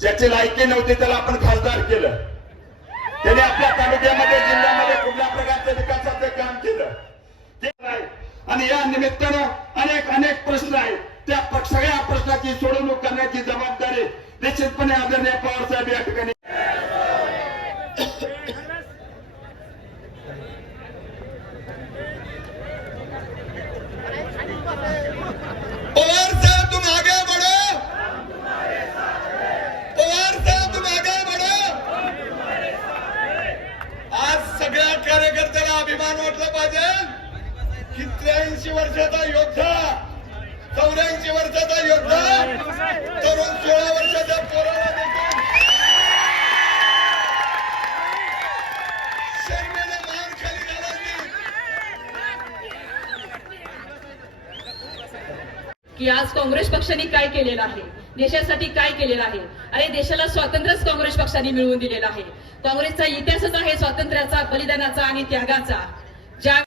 ज्याचे लायके नव्हते त्याला आपण खासदार केलं. त्याने आपल्या तालुक्यामध्ये जिल्ह्यामध्ये कुठल्या प्रकारचं विकासाचं काम केलं? ते नाही. आणि या निमित्तानं अनेक अनेक प्रश्न आहेत. त्या सगळ्या प्रश्नाची सोडवणूक करण्याची जबाबदारी निश्चितपणे आदरणीय पवार साहेब या ठिकाणी पवार साहब तुम आगे बढ़ो पवार साहब तुम आगे बढ़ो आज सगळ्या कार्यकर्त्याला अभिमान वाटला पाहिजे? की त्र्याऐंशी वर्षाचा योद्धा? चौऱ्याऐंशी वर्षाचा योद्धा? तरुण सोळा वर्षाच्या पोराला देखील. शर्मेने मान खाली घालायची की आज काँग्रेस पक्षाने काय केलेलं आहे? देशासाठी काय केलेलं आहे? अरे देशाला स्वातंत्र्यच काँग्रेस पक्षाने मिळवून दिलेलं आहे. काँग्रेसचा इतिहासच आहे स्वातंत्र्याचा बलिदानाचा आणि त्यागाचा. যা